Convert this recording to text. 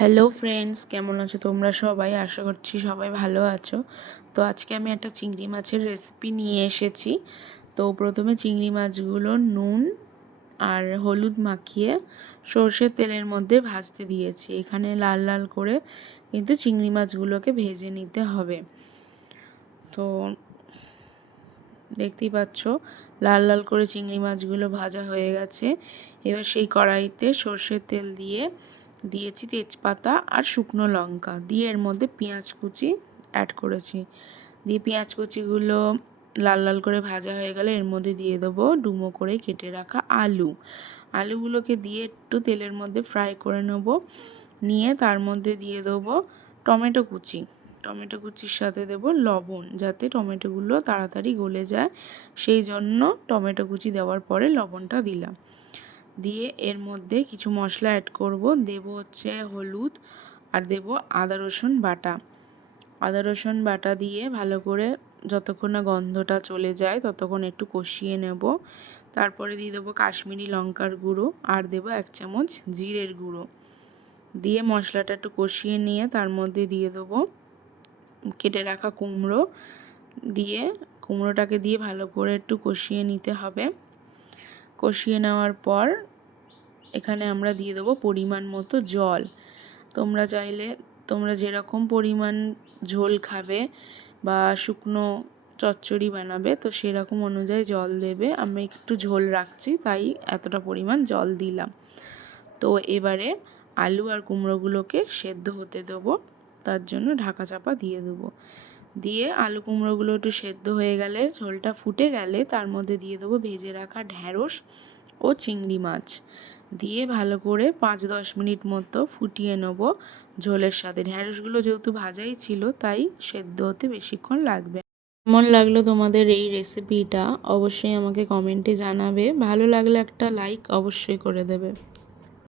Hello friends, কেমন আছো তোমরা সবাই? আশা করছি সবাই ভালো আছো। তো আজকে আমি একটা চিংড়ি মাছের রেসিপি নিয়ে এসেছি। তো প্রথমে চিংড়ি মাছগুলো নুন আর হলুদ মাখিয়ে সর্ষের তেলের মধ্যে ভাজতে দিয়েছি। এখানে লাল লাল করে কিন্তু চিংড়ি মাছগুলোকে ভেজে নিতে হবে। তো দেখতেই পাচ্ছ লাল লাল করে চিংড়ি মাছগুলো ভাজা হয়ে গেছে। এবার সেই কড়াইতে সর্ষের তেল দিয়ে দিয়েছি তেজপাতা আর শুকনো লঙ্কা, দিয়ে এর মধ্যে পেঁয়াজ কুচি অ্যাড করেছি। দিয়ে পেঁয়াজ কুচিগুলো লাল লাল করে ভাজা হয়ে গেলে এর মধ্যে দিয়ে দেবো ডুমো করে কেটে রাখা আলুগুলোকে দিয়ে একটু তেলের মধ্যে ফ্রাই করে নেব। নিয়ে তার মধ্যে দিয়ে দেবো টমেটো কুচির সাথে দেব লবণ, যাতে টমেটোগুলো তাড়াতাড়ি গলে যায়, সেই জন্য টমেটো কুচি দেওয়ার পরে লবণটা দিলাম। দিয়ে এর মধ্যে কিছু মশলা অ্যাড করব। দেব হচ্ছে হলুদ আর দেব আদা রসুন বাটা দিয়ে ভালো করে যতক্ষণ না গন্ধটা চলে যায় ততক্ষণ একটু কষিয়ে নেব। তারপরে দিয়ে দেবো কাশ্মীরি লঙ্কার গুঁড়ো আর দেবো 1 চামচ জিরের গুঁড়ো। দিয়ে মশলাটা একটু কষিয়ে নিয়ে তার মধ্যে দিয়ে দেবো কেটে রাখা কুমড়োটাকে দিয়ে ভালো করে একটু কষিয়ে নিতে হবে। কষিয়ে নেওয়ার পর এখানে আমরা দিয়ে দেবো পরিমাণ মতো জল। তোমরা যেরকম পরিমাণ ঝোল খাবে বা শুকনো চচ্চড়ি বানাবে তো সেরকম অনুযায়ী জল দেবে। আমি একটু ঝোল রাখছি তাই এতটা পরিমাণ জল দিলাম। তো এবারে আলু আর কুমড়োগুলোকে সেদ্ধ হতে দেবো, তার জন্য ঢাকা চাপা দিয়ে দেবো। দিয়ে আলু কুমড়োগুলো একটু সেদ্ধ হয়ে গেলে, ঝোলটা ফুটে গেলে তার মধ্যে দিয়ে দেবো ভেজে রাখা ঢ্যাঁড়স ও চিংড়ি মাছ। দিয়ে ভালো করে 5-10 মিনিট মতো ফুটিয়ে নেব ঝোলের সাথে। ঢ্যাঁড়সগুলো যেহেতু ভাজাই ছিল তাই সেদ্ধ হতে বেশিক্ষণ লাগবে। কেমন লাগলো তোমাদের এই রেসিপিটা অবশ্যই আমাকে কমেন্টে জানাবে। ভালো লাগলে একটা লাইক অবশ্যই করে দেবে।